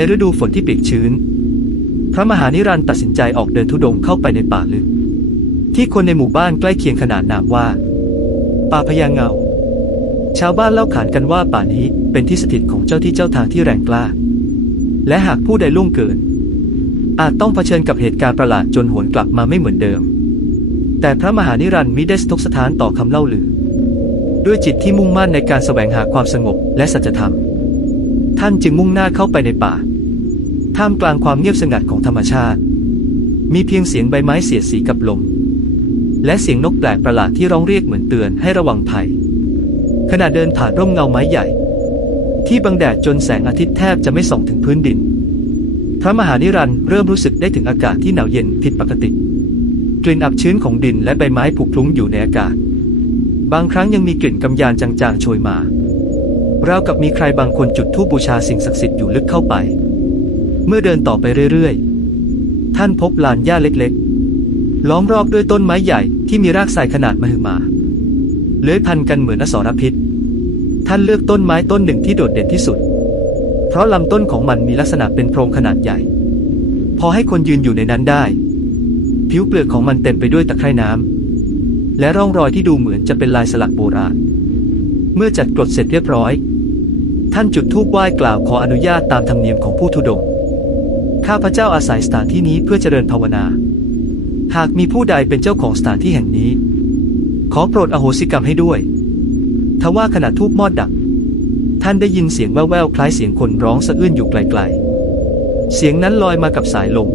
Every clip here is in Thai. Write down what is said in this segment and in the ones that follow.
ในฤดูฝนที่เปียกชื้น พระมหานิรันดร์ตัดสินใจออกเดินทุดงเข้าไปในป่าลึก ที่คนในหมู่บ้านใกล้เคียงขนานนามว่า ป่าพญาเงา ชาวบ้านเล่าขานกันว่าป่านี้เป็นที่สถิตของเจ้าที่เจ้าทางที่แรงกล้า และหากผู้ใดล่วงเกิน อาจต้องเผชิญกับเหตุการณ์ประหลาดจนหวนกลับมาไม่เหมือนเดิม แต่พระมหานิรันดร์มิได้สทกสถานต่อคำเล่าลือ ด้วยจิตที่มุ่งมั่นในการแสวงหาความสงบและสัจธรรมท่านจึงมุ่งหน้าเข้าไปในป่า ท่ามกลางความเงียบสงัดของธรรมชาติ มีเพียงเสียงใบไม้เสียดสีกับลม และเสียงนกแปลกประหลาดที่ร้องเรียกเหมือนเตือนให้ระวังภัย ขณะเดินผ่านร่มเงาไม้ใหญ่ ที่บังแดดจนแสงอาทิตย์แทบจะไม่ส่องถึงพื้นดิน พระมหานิรันดร์เริ่มรู้สึกได้ถึงอากาศที่หนาวเย็นผิดปกติกลิ่นอับชื้นของดินและใบไม้ผุคลุ้งอยู่ในอากาศ บางครั้งยังมีกลิ่นกำยานจางๆโชยมาราวกับมีใครบางคนจุดธูปบูชาสิ่งศักดิ์สิทธิ์อยู่ลึกเข้าไป เมื่อเดินต่อไปเรื่อยๆ ท่านพบลานหญ้าเล็กๆ ล้อมรอบด้วยต้นไม้ใหญ่ที่มีรากไทรขนาดมหึมา เลื้อยพันกันเหมือนอสรพิษ ท่านเลือกต้นไม้ต้นหนึ่งที่โดดเด่นที่สุด เพราะลำต้นของมันมีลักษณะเป็นโพรงขนาดใหญ่ พอให้คนยืนอยู่ในนั้นได้ ผิวเปลือกของมันเต็มไปด้วยตะไคร่น้ำและร่องรอยที่ดูเหมือนจะเป็นลายสลักโบราณ เมื่อจัดกรดเสร็จเรียบร้อย ท่านจุดธูปไหว้กล่าวขออนุญาตตามธรรมเนียมของผู้ทุดง ข้าพเจ้าอาศัยสถานที่นี้เพื่อเจริญภาวนา หากมีผู้ใดเป็นเจ้าของสถานที่แห่งนี้ ขอโปรดอโหสิกรรมให้ด้วย ทว่าขณะทูบมอดดับ ท่านได้ยินเสียงแว่วๆคล้ายเสียงคนร้องสะอื้นอยู่ไกลๆ เสียงนั้นลอยมากับสายลม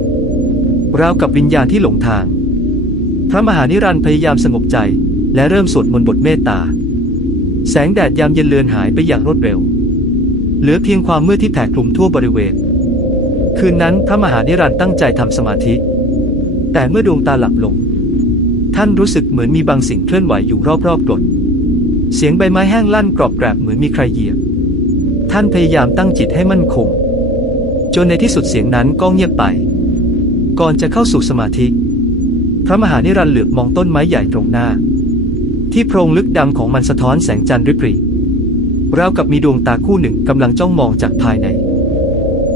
ราวกับวิญญาณที่หลงทาง พระมหานิรันดร์พยายามสงบใจและเริ่มสวดมนต์บทเมตตา แสงแดดยามเย็นเลือนหายไปอย่างรวดเร็ว เหลือเพียงความมืดที่แผ่คลุมทั่วบริเวณ คืนนั้นพระมหานิรันดร์ตั้งใจทำสมาธิ แต่เมื่อดวงตาหลับลง ท่านรู้สึกเหมือนมีบางสิ่งเคลื่อนไหวอยู่รอบๆกรดเสียงใบไม้แห้งลั่นกรอบแกรบเหมือนมีใครเหยียบ ท่านพยายามตั้งจิตให้มั่นคง จนในที่สุดเสียงนั้นก็เงียบไป ก่อนจะเข้าสู่สมาธิ พระมหานิรันดร์เหลือบมองต้นไม้ใหญ่ตรงหน้า ที่โพรงลึกดำของมันสะท้อนแสงจันทร์ริบหรี่ราวกับมีดวงตาคู่หนึ่งกำลังจ้องมองจากภายใน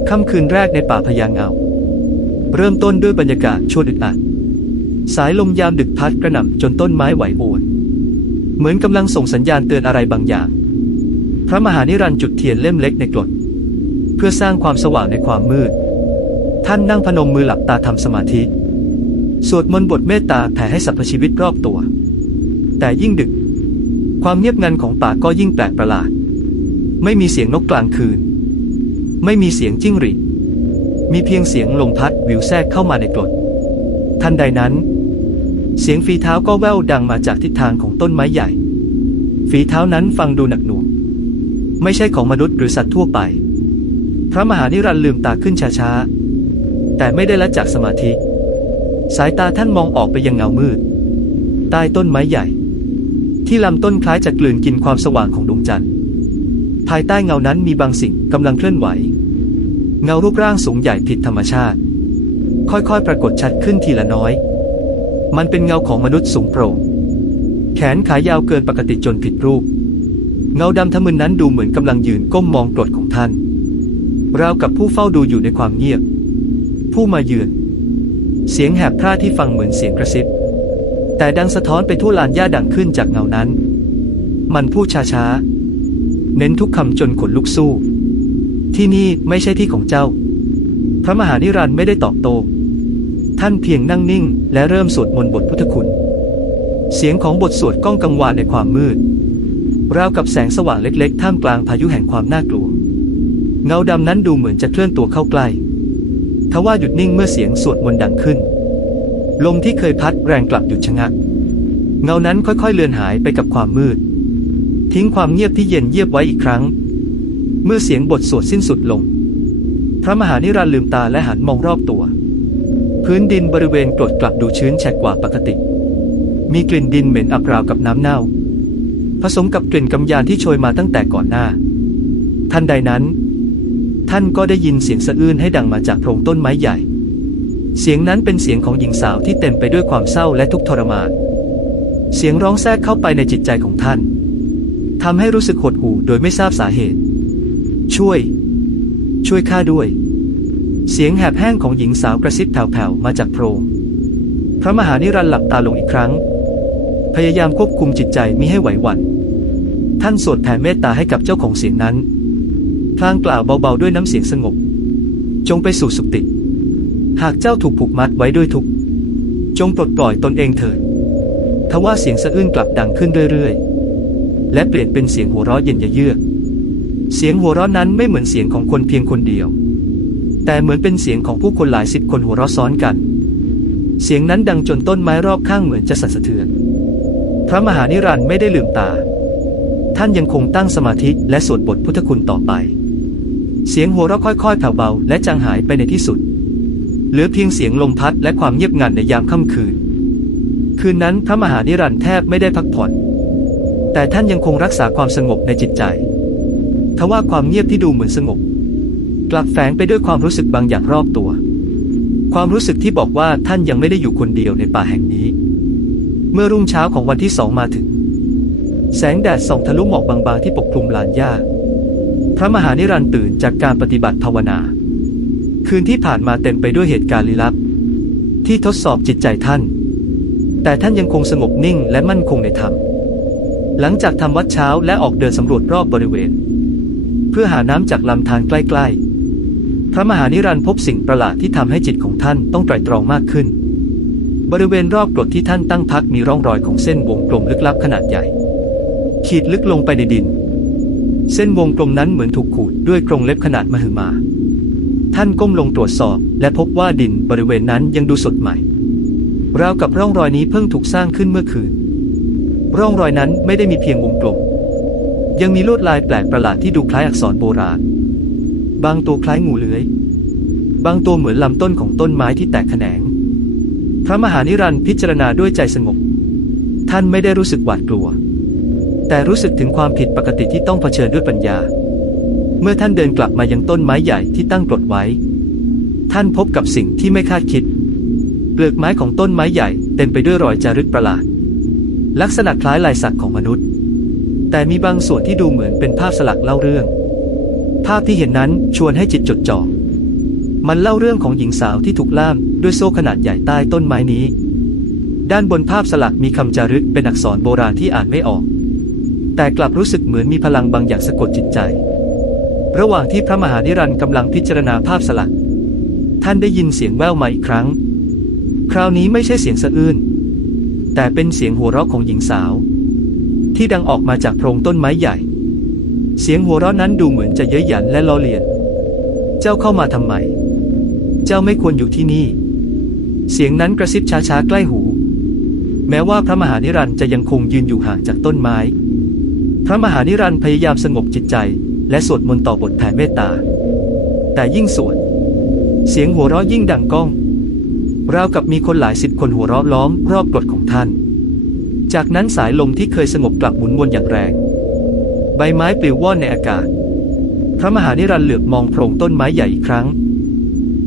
ค่ำคืนแรกในป่าพญาเงาเริ่มต้นด้วยบรรยากาศชวนอึดอัด สายลมยามดึกพัดกระหน่ำจนต้นไม้ไหวโอน เหมือนกำลังส่งสัญญาณเตือนอะไรบางอย่าง พระมหานิรันดร์จุดเทียนเล่มเล็กในกรดเพื่อสร้างความสว่างในความมืด ท่านนั่งพนมมือหลับตาทำสมาธิ สวดมนต์บทเมตตาแผ่ให้สรรพชีวิตรอบตัว แต่ยิ่งดึก ความเงียบงันของป่าก็ยิ่งแปลกประหลาด ไม่มีเสียงนกกลางคืน ไม่มีเสียงจิ้งหรีดมีเพียงเสียงลมพัดวิวแทรกเข้ามาในกรดทันใดนั้น เสียงฝีเท้าก็แว่วดังมาจากทิศทางของต้นไม้ใหญ่ ฝีเท้านั้นฟังดูหนักหน่วงไม่ใช่ของมนุษย์หรือสัตว์ทั่วไป พระมหานิรันดร์ลืมตาขึ้นช้าๆ แต่ไม่ได้ละจากสมาธิ สายตาท่านมองออกไปยังเงามืด ใต้ต้นไม้ใหญ่ ที่ลำต้นคล้ายจะกลืนกินความสว่างของดวงจันทร์ ภายใต้เงานั้นมีบางสิ่งกำลังเคลื่อนไหว เงารูปร่างสูงใหญ่ผิดธรรมชาติ ค่อยๆ ปรากฏชัดขึ้นทีละน้อย มันเป็นเงาของมนุษย์สูงโปร่ง แขนขายาวเกินปกติจนผิดรูป เงาดำทะมึนนั้นดูเหมือนกำลังยืนก้มมองกรดของท่านราวกับผู้เฝ้าดูอยู่ในความเงียบ ผู้มาเยือน เสียงแหบพร่าที่ฟังเหมือนเสียงกระซิบ แต่ดังสะท้อนไปทั่วลานหญ้าดังขึ้นจากเงานั้น มันพูดช้าๆ เน้นทุกคำจนขนลุกสู้ ที่นี่ไม่ใช่ที่ของเจ้า พระมหานิรันดร์ไม่ได้ตอบโต้ท่านเพียงนั่งนิ่ง และเริ่มสวดมนต์บทพุทธคุณ เสียงของบทสวดก้องกังวานในความมืด ราวกับแสงสว่างเล็ก ๆ ท่ามกลางพายุแห่งความน่ากลัว เงาดำนั้นดูเหมือนจะเคลื่อนตัวเข้าใกล้ทว่าหยุดนิ่งเมื่อเสียงสวดมนต์ดังขึ้น ลมที่เคยพัดแรงกลับหยุดชะงัก เงานั้นค่อยๆเลือนหายไปกับความมืด ทิ้งความเงียบที่เย็นเยียบไว้อีกครั้ง เมื่อเสียงบทสวดสิ้นสุดลง พระมหานิรันดร์ลืมตาและหันมองรอบตัว พื้นดินบริเวณกรดกลับดูชื้นแฉะกว่าปกติ มีกลิ่นดินเหม็นอับราวกับน้ำเน่า ผสมกับกลิ่นกำยานที่โชยมาตั้งแต่ก่อนหน้า ทันใดนั้น ท่านก็ได้ยินเสียงสะอื้นให้ดังมาจากโพรงต้นไม้ใหญ่ เสียงนั้นเป็นเสียงของหญิงสาวที่เต็มไปด้วยความเศร้าและทุกข์ทรมานเสียงร้องแทรกเข้าไปในจิตใจของท่าน ทำให้รู้สึกหดหู่โดยไม่ทราบสาเหตุ ช่วย ช่วยข้าด้วย เสียงแหบแห้งของหญิงสาวกระซิบแผ่วๆมาจากโพรงพระมหานิรันดร์หลับตาลงอีกครั้ง พยายามควบคุมจิตใจมิให้ไหวหวั่นท่านสวดแผ่เมตตาให้กับเจ้าของเสียงนั้นพลางกล่าวเบาๆด้วยน้ำเสียงสงบ จงไปสู่สุคติ หากเจ้าถูกผูกมัดไว้ด้วยทุกจงปลดปล่อยตนเองเถิดทว่าเสียงสะอื้นกลับดังขึ้นเรื่อยๆ และเปลี่ยนเป็นเสียงหัวเราะเย็นยะเยือก เสียงหัวเราะนั้นไม่เหมือนเสียงของคนเพียงคนเดียว แต่เหมือนเป็นเสียงของผู้คนหลายสิบคนหัวเราะซ้อนกัน เสียงนั้นดังจนต้นไม้รอบข้างเหมือนจะสั่นสะเทือน พระมหานิรันดร์ไม่ได้ลืมตา ท่านยังคงตั้งสมาธิและสวดบทพุทธคุณต่อไป เสียงหัวเราะค่อยๆแผ่วเบาและจางหายไปในที่สุด เหลือเพียงเสียงลมพัดและความเงียบงันในยามค่ำคืน คืนนั้นพระมหานิรันดร์แทบไม่ได้พักผ่อน แต่ท่านยังคงรักษาความสงบในจิตใจ ทว่าความเงียบที่ดูเหมือนสงบ กลับแฝงไปด้วยความรู้สึกบางอย่างรอบตัว ความรู้สึกที่บอกว่าท่านยังไม่ได้อยู่คนเดียวในป่าแห่งนี้ เมื่อรุ่งเช้าของวันที่สองมาถึง แสงแดดส่องทะลุหมอกบางๆที่ปกคลุมลานหญ้า พระมหานิรันตื่นจากการปฏิบัติภาวนา คืนที่ผ่านมาเต็มไปด้วยเหตุการณ์ลี้ลับ ที่ทดสอบจิตใจท่าน แต่ท่านยังคงสงบนิ่งและมั่นคงในธรรม หลังจากทำวัดเช้าและออกเดินสำรวจรอบบริเวณ เพื่อหาน้ำจากลำธารใกล้ ๆ พระมหานิรันดร์พบสิ่งประหลาดที่ทำให้จิตของท่านต้องไตรตรองมากขึ้น บริเวณรอบกรดที่ท่านตั้งพักมีร่องรอยของเส้นวงกลมลึกลับขนาดใหญ่ ขีดลึกลงไปในดิน เส้นวงกลมนั้นเหมือนถูกขูดด้วยกรงเล็บขนาดมหึมา ท่านก้มลงตรวจสอบ และพบว่าดินบริเวณนั้นยังดูสดใหม่ราวกับร่องรอยนี้เพิ่งถูกสร้างขึ้นเมื่อคืน ร่องรอยนั้นไม่ได้มีเพียงวงกลม ยังมีลวดลายแปลกประหลาดที่ดูคล้ายอักษรโบราณ บางตัวคล้ายงูเลื้อย บางตัวเหมือนลำต้นของต้นไม้ที่แตกแขนง พระมหานิรันดร์พิจารณาด้วยใจสงบ ท่านไม่ได้รู้สึกหวาดกลัว แต่รู้สึกถึงความผิดปกติที่ต้องเผชิญด้วยปัญญา เมื่อท่านเดินกลับมายังต้นไม้ใหญ่ที่ตั้งกรดไว้ ท่านพบกับสิ่งที่ไม่คาดคิด เปลือกไม้ของต้นไม้ใหญ่เต็มไปด้วยรอยจารึกประหลาด ลักษณะคล้ายลายสักของมนุษย์ แต่มีบางส่วนที่ดูเหมือนเป็นภาพสลักเล่าเรื่อง ภาพที่เห็นนั้นชวนให้จิตจดจ่อมันเล่าเรื่องของหญิงสาวที่ถูกล่ามด้วยโซ่ขนาดใหญ่ใต้ต้นไม้นี้ ด้านบนภาพสลักมีคำจารึกเป็นอักษรโบราณที่อ่านไม่ออก แต่กลับรู้สึกเหมือนมีพลังบางอย่างสะกดจิตใจ ระหว่างที่พระมหานิรันดร์กำลังพิจารณาภาพสลัก ท่านได้ยินเสียงแว่วมาอีกครั้ง คราวนี้ไม่ใช่เสียงสะอื้น แต่เป็นเสียงหัวเราะของหญิงสาว ที่ดังออกมาจากโพรงต้นไม้ใหญ่ เสียงหัวเราะนั้นดูเหมือนจะเย้ยหยันและล้อเลียน เจ้าเข้ามาทำไม เจ้าไม่ควรอยู่ที่นี่ เสียงนั้นกระซิบช้าๆใกล้หู แม้ว่าพระมหานิรันดร์จะยังคงยืนอยู่ห่างจากต้นไม้ พระมหานิรันดร์พยายามสงบจิตใจ และสวดมนต์ต่อบทแผ่เมตตา แต่ยิ่งสวดเสียงหัวเราะยิ่งดังก้อง ราวกับมีคนหลายสิบคนหัวเราะล้อมรอบกรดของท่าน จากนั้นสายลมที่เคยสงบกลับหมุนวนอย่างแรง ใบไม้ปลิวว่อนในอากาศ พระมหานิรันดร์เหลือบมองโพรงต้นไม้ใหญ่อีกครั้ง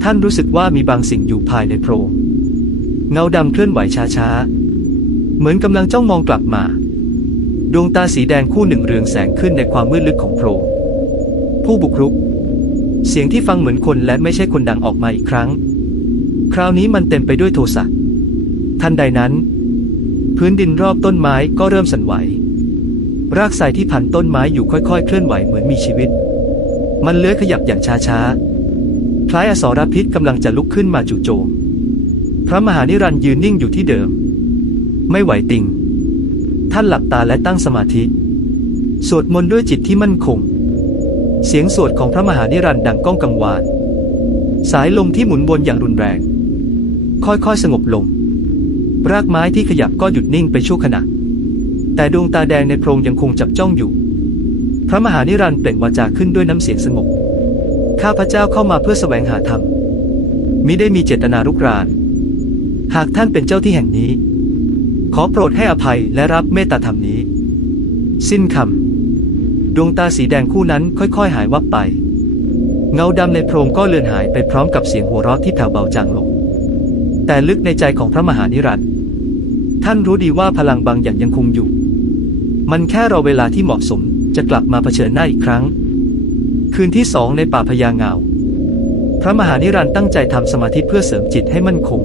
ท่านรู้สึกว่ามีบางสิ่งอยู่ภายในโพรง เงาดำเคลื่อนไหวช้าๆ เหมือนกำลังจ้องมองกลับมา ดวงตาสีแดงคู่หนึ่งเรืองแสงขึ้นในความมืดลึกของโพรง ผู้บุกรุก เสียงที่ฟังเหมือนคนและไม่ใช่คนดังออกมาอีกครั้ง คราวนี้มันเต็มไปด้วยโทสะทันใดนั้น พื้นดินรอบต้นไม้ก็เริ่มสั่นไหว รากสายที่พันต้นไม้อยู่ค่อยๆ เคลื่อนไหวเหมือนมีชีวิต มันเลื้อยขยับอย่างช้าๆ คล้ายอสรพิษกำลังจะลุกขึ้นมาจู่โจมพระมหานิรันด์ยืนนิ่งอยู่ที่เดิม ไม่ไหวติง ท่านหลับตาและตั้งสมาธิ สวดมนต์ด้วยจิตที่มั่นคง เสียงสวดของพระมหานิรันด์ดังก้องกังวาน สายลมที่หมุนวนอย่างรุนแรง ค่อยๆสงบลง รากไม้ที่ขยับก็หยุดนิ่งไปชั่วขณะ แต่ดวงตาแดงในโพรงยังคงจับจ้องอยู่ พระมหานิรันดร์เปล่งวาจาขึ้นด้วยน้ำเสียงสงบ ข้าพเจ้าเข้ามาเพื่อแสวงหาธรรมมิได้มีเจตนารุกราน หากท่านเป็นเจ้าที่แห่งนี้ ขอโปรดให้อภัยและรับเมตตาธรรมนี้ สิ้นคำ ดวงตาสีแดงคู่นั้นค่อยๆ หายวับไป เงาดำในโพรงก็เลือนหายไปพร้อมกับเสียงหัวเราะที่แผ่วเบาจางลง แต่ลึกในใจของพระมหานิรันดร์ท่านรู้ดีว่าพลังบางอย่างยังคงอยู่ มันแค่รอเวลาที่เหมาะสมจะกลับมาเผชิญหน้าอีกครั้ง คืนที่สองในป่าพญาเงาพระมหานิรันดร์ตั้งใจทำสมาธิเพื่อเสริมจิตให้มั่นคง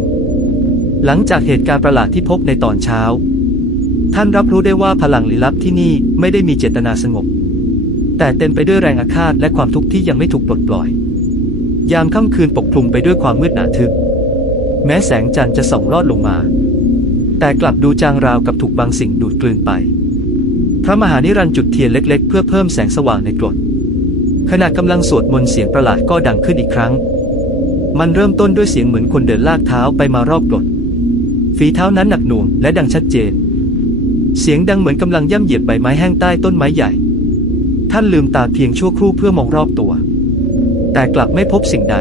หลังจากเหตุการณ์ประหลาดที่พบในตอนเช้า ท่านรับรู้ได้ว่าพลังลี้ลับที่นี่ไม่ได้มีเจตนาสงบ แต่เต็มไปด้วยแรงอาฆาตและความทุกข์ที่ยังไม่ถูกปลดปล่อย ยามค่ำคืนปกคลุมไปด้วยความมืดหนาทึบ แม้แสงจันทร์จะส่องลอดลงมา แต่กลับดูจางราวกับถูกบางสิ่งดูดกลืนไป พระมหานิรันดร์จุดเทียนเล็กๆ เพื่อเพิ่มแสงสว่างในกรดขณะกำลังสวดมนต์เสียงประหลาดก็ดังขึ้นอีกครั้ง มันเริ่มต้นด้วยเสียงเหมือนคนเดินลากเท้าไปมารอบกรดฝีเท้านั้นหนักหน่วงและดังชัดเจน เสียงดังเหมือนกำลังย่ำเหยียบใบไม้แห้งใต้ต้นไม้ใหญ่ ท่านลืมตาเพียงชั่วครู่เพื่อมองรอบตัว แต่กลับไม่พบสิ่งใด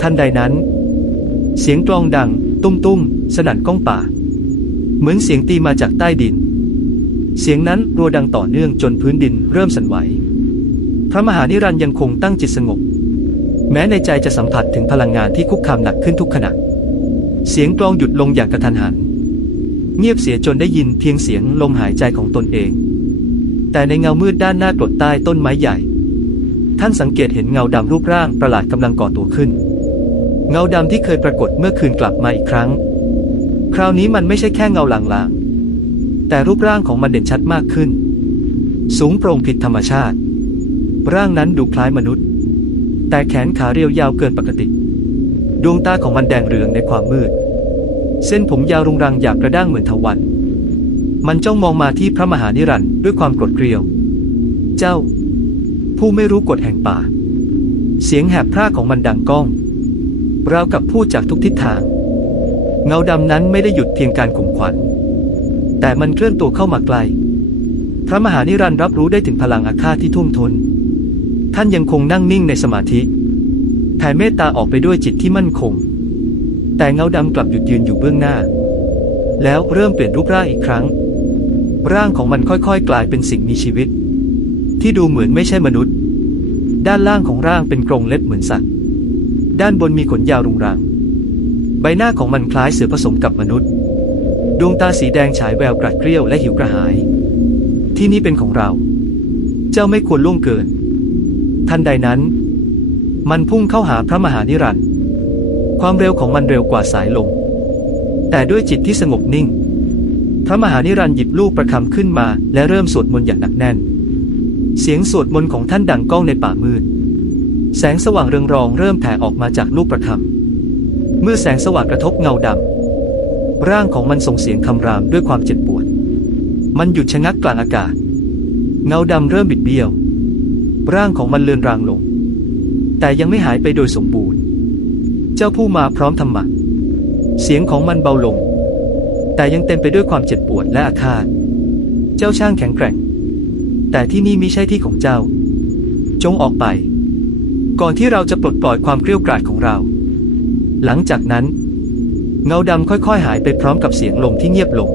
ทันใดนั้น เสียงกลองดัง ตุ้มตุ้มสนั่นก้องป่า เหมือนเสียงตีมาจากใต้ดิน เสียงนั้นรัวดังต่อเนื่องจนพื้นดินเริ่มสั่นไหว พระมหานิรันยังคงตั้งจิตสงบ แม้ในใจจะสัมผัสถึงพลังงานที่คุกคามหนักขึ้นทุกขณะ เสียงกลองหยุดลงอย่างกระทันหัน เงียบเสียจนได้ยินเพียงเสียงลมหายใจของตนเอง แต่ในเงามืดด้านหน้ากรดใต้ต้นไม้ใหญ่ ท่านสังเกตเห็นเงาดำรูปร่างประหลาดกำลังก่อตัวขึ้น เงาดำที่เคยปรากฏเมื่อคืนกลับมาอีกครั้ง คราวนี้มันไม่ใช่แค่เงาลางๆ แต่รูปร่างของมันเด่นชัดมากขึ้น สูงโปร่งผิดธรรมชาติ ร่างนั้นดูคล้ายมนุษย์ แต่แขนขาเรียวยาวเกินปกติ ดวงตาของมันแดงเรืองในความมืด เส้นผมยาวรุงรังหยาบกระด้างเหมือนทวัน มันจ้องมองมาที่พระมหานิรันดร์ด้วยความกรธเกรียว เจ้า ผู้ไม่รู้กฎแห่งป่า เสียงแหบพร่าของมันดังก้อง ราวกับพูดจากทุกทิศทาง เงาดำนั้นไม่ได้หยุดเพียงการข่มขวัญ แต่มันเคลื่อนตัวเข้ามาไกล พระมหานิรันดร์รับรู้ได้ถึงพลังอาฆาตที่ท่วมทน ท่านยังคงนั่งนิ่งในสมาธิแผ่เมตตาออกไปด้วยจิตที่มั่นคง แต่เงาดำกลับหยุดยืนอยู่เบื้องหน้า แล้วเริ่มเปลี่ยนรูปร่างอีกครั้ง ร่างของมันค่อยๆ กลายเป็นสิ่งมีชีวิต ที่ดูเหมือนไม่ใช่มนุษย์ ด้านล่างของร่างเป็นกรงเล็บเหมือนสัตว์ ด้านบนมีขนยาวรุงรัง ใบหน้าของมันคล้ายเสือผสมกับมนุษย์ ดวงตาสีแดงฉายแววกรัดเกรี้ยวและหิวกระหาย ที่นี่เป็นของเรา เจ้าไม่ควรล่วงเกิน ทันใดนั้น มันพุ่งเข้าหาพระมหานิรันดร์ความเร็วของมันเร็วกว่าสายลม แต่ด้วยจิตที่สงบนิ่ง พระมหานิรันดร์หยิบลูกประคำขึ้นมา และเริ่มสวดมนต์อย่างหนักแน่น เสียงสวดมนต์ของท่านดังก้องในป่ามืด แสงสว่างเรืองรองเริ่มแผ่ออกมาจากลูกประคำเมื่อแสงสว่างกระทบเงาดำร่างของมันส่งเสียงคำรามด้วยความเจ็บปวด มันหยุดชะงักกลางอากาศ เงาดำเริ่มบิดเบี้ยว ร่างของมันเลือนรางลง แต่ยังไม่หายไปโดยสมบูรณ์ เจ้าผู้มาพร้อมธรรมะเสียงของมันเบาลง แต่ยังเต็มไปด้วยความเจ็บปวดและอาฆาต เจ้าช่างแข็งแกร่ง แต่ที่นี่ไมิใช่ที่ของเจ้า จงออกไป ก่อนที่เราจะปลดปล่อยความเกรี้ยวกราดของเรา หลังจากนั้น เงาดำค่อยๆหายไปพร้อมกับเสียงลมที่เงียบลง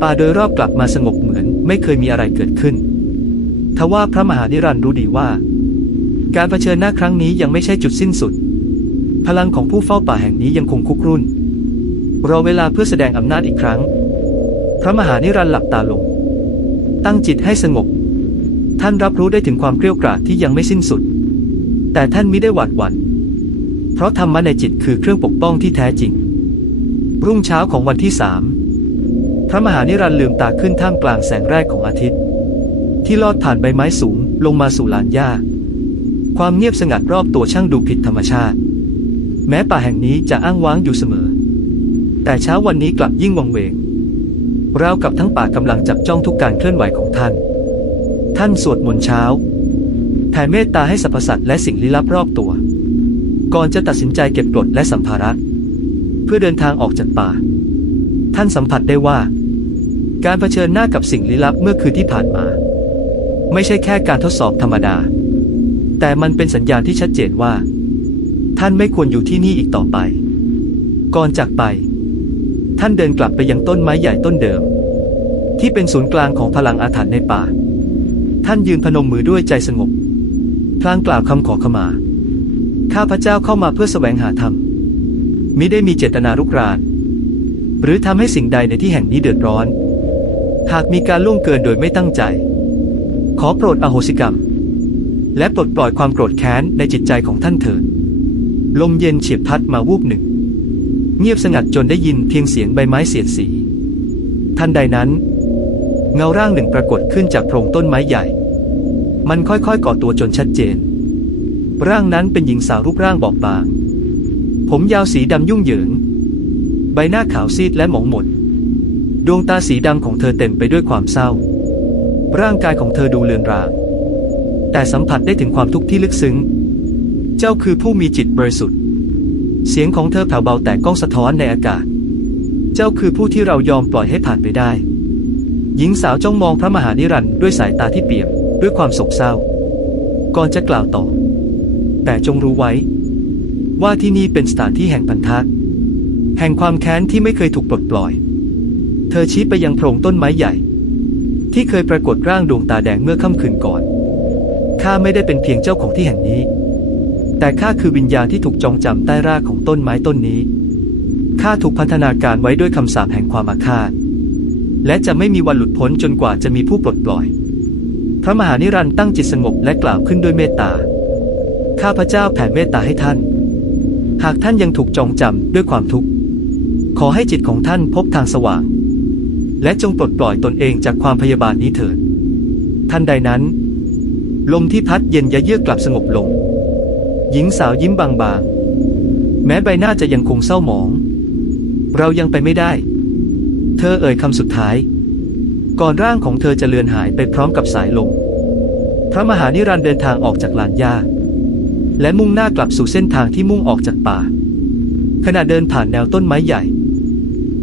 ป่าโดยรอบกลับมาสงบเหมือนไม่เคยมีอะไรเกิดขึ้น ทว่าพระมหานิรันดร์รู้ดีว่า การเผชิญหน้าครั้งนี้ยังไม่ใช่จุดสิ้นสุด พลังของผู้เฝ้าป่าแห่งนี้ยังคงคุกรุ่น รอเวลาเพื่อแสดงอำนาจอีกครั้ง พระมหานิรันดร์หลับตาลง ตั้งจิตให้สงบ ท่านรับรู้ได้ถึงความเกรี้ยวกราดที่ยังไม่สิ้นสุด แต่ท่านมิได้หวาดหวั่นเพราะธรรมะในจิตคือเครื่องปกป้องที่แท้จริง รุ่งเช้าของวันที่สามพระมหานิรันดร์ลืมตาขึ้นท่ามกลางแสงแรกของอาทิตย์ ที่ลอดผ่านใบไม้สูงลงมาสู่ลานหญ้า ความเงียบสงัดรอบตัวช่างดูผิดธรรมชาติ แม้ป่าแห่งนี้จะอ้างว้างอยู่เสมอ แต่เช้าวันนี้กลับยิ่งวังเวงราวกับทั้งป่ากำลังจับจ้องทุกการเคลื่อนไหวของท่าน ท่านสวดมนต์เช้า ผ่เมตตาให้สรรพสัตว์และสิ่งลี้ลับรอบตัว ก่อนจะตัดสินใจเก็บกรดและสัมภาระ เพื่อเดินทางออกจากป่า ท่านสัมผัสได้ว่า การเผชิญหน้ากับสิ่งลี้ลับเมื่อคืนที่ผ่านมา ไม่ใช่แค่การทดสอบธรรมดา แต่มันเป็นสัญญาณที่ชัดเจนว่า ท่านไม่ควรอยู่ที่นี่อีกต่อไป ก่อนจากไป ท่านเดินกลับไปยังต้นไม้ใหญ่ต้นเดิม ที่เป็นศูนย์กลางของพลังอาถรรพ์ในป่า ท่านยืนพนมมือด้วยใจสงบ ลางกล่าวคำขอขมา ข้าพระเจ้าเข้ามาเพื่อแสวงหาธรรมมิได้มีเจตนารุกราน หรือทำให้สิ่งใดในที่แห่งนี้เดือดร้อน หากมีการล่วงเกินโดยไม่ตั้งใจ ขอโปรดอโหสิกรรม และปลดปล่อยความโกรธแค้นในจิตใจของท่านเถิด ลมเย็นเฉียบพัดมาวูบหนึ่ง เงียบสงัดจนได้ยินเพียงเสียงใบไม้เสียดสี ทันใดนั้น เงาร่างหนึ่งปรากฏขึ้นจากโพรงต้นไม้ใหญ่ มันค่อยๆก่อตัวจนชัดเจน ร่างนั้นเป็นหญิงสาวรูปร่างบอบบาง ผมยาวสีดำยุ่งเหยิง ใบหน้าขาวซีดและหมองหมนดวงตาสีดำของเธอเต็มไปด้วยความเศร้า ร่างกายของเธอดูเลือนราง แต่สัมผัสได้ถึงความทุกข์ที่ลึกซึ้ง เจ้าคือผู้มีจิตบริสุทธิ์ เสียงของเธอแผ่วเบาแต่ก้องสะท้อนในอากาศ เจ้าคือผู้ที่เรายอมปล่อยให้ผ่านไปได้ หญิงสาวจ้องมองพระมหานิรันดร์ด้วยสายตาที่เปี่ยม ด้วยความโศกเศร้า ก่อนจะกล่าวต่อ แต่จงรู้ไว้ ว่าที่นี่เป็นสถานที่แห่งพันธะแห่งความแค้นที่ไม่เคยถูกปลดปล่อย เธอชี้ไปยังโพรงต้นไม้ใหญ่ ที่เคยปรากฏร่างดวงตาแดงเมื่อค่ำคืนก่อนข้าไม่ได้เป็นเพียงเจ้าของที่แห่งนี้ แต่ข้าคือวิญญาณที่ถูกจองจำใต้รากของต้นไม้ต้นนี้ข้าถูกพันธนาการไว้ด้วยคำสาปแห่งความอาฆาต และจะไม่มีวันหลุดพ้นจนกว่าจะมีผู้ปลดปล่อย ระมหานิรันดร์ตั้งจิตสงบและกล่าวขึ้นด้วยเมตตา ข้าพระเจ้าแผ่เมตตาให้ท่าน หากท่านยังถูกจองจำด้วยความทุกข์ ขอให้จิตของท่านพบทางสว่าง และจงปลดปล่อยตนเองจากความพยาบาทนี้เถิดทันใดนั้น ลมที่พัดเย็นยะเยือกกลับสงบลง หญิงสาวยิ้มบางๆ แม้ใบหน้าจะยังคงเศร้าหมอง เรายังไปไม่ได้ เธอเอ่ยคำสุดท้าย ก่อนร่างของเธอจะเลือนหายไปพร้อมกับสายลม พระมหานิรันดร์เดินทางออกจากลานหญ้า และมุ่งหน้ากลับสู่เส้นทางที่มุ่งออกจากป่า ขณะเดินผ่านแนวต้นไม้ใหญ่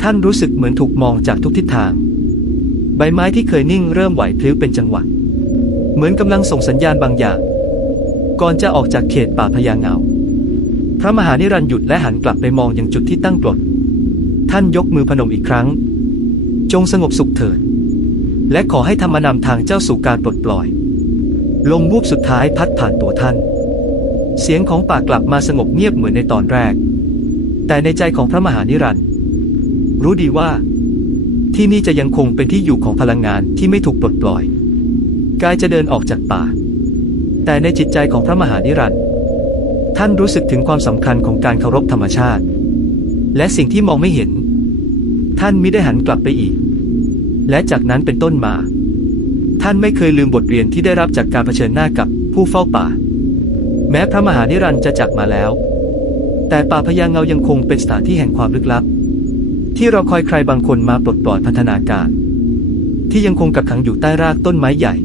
ท่านรู้สึกเหมือนถูกมองจากทุกทิศทาง ใบไม้ที่เคยนิ่งเริ่มไหวพลิ้วเป็นจังหวะ เหมือนกำลังส่งสัญญาณบางอย่าง ก่อนจะออกจากเขตป่าพญาเงา พระมหานิรันดร์หยุดและหันกลับไปมองยังจุดที่ตั้งกรดท่านยกมือพนมอีกครั้ง จงสงบสุขเถิด และขอให้ธรรมนำทางเจ้าสู่การปลดปล่อย ลมวูบสุดท้ายพัดผ่านตัวท่าน เสียงของป่ากลับมาสงบเงียบเหมือนในตอนแรก แต่ในใจของพระมหานิรันดร์รู้ดีว่า ที่นี่จะยังคงเป็นที่อยู่ของพลังงานที่ไม่ถูกปลดปล่อย กายจะเดินออกจากป่า แต่ในจิตใจของพระมหานิรันดร์ท่านรู้สึกถึงความสำคัญของการเคารพธรรมชาติ และสิ่งที่มองไม่เห็น ท่านมิได้หันกลับไปอีก และจากนั้นเป็นต้นมา ท่านไม่เคยลืมบทเรียนที่ได้รับจากการเผชิญหน้ากับผู้เฝ้าป่า แม้พระมหานิรันดร์จะจากมาแล้ว แต่ป่าพญาเงายังคงเป็นสถานที่แห่งความลึกลับ ที่เราคอยใครบางคนมาปลดปล่อยพันธนาการ ที่ยังคงกักขังอยู่ใต้รากต้นไม้ใหญ่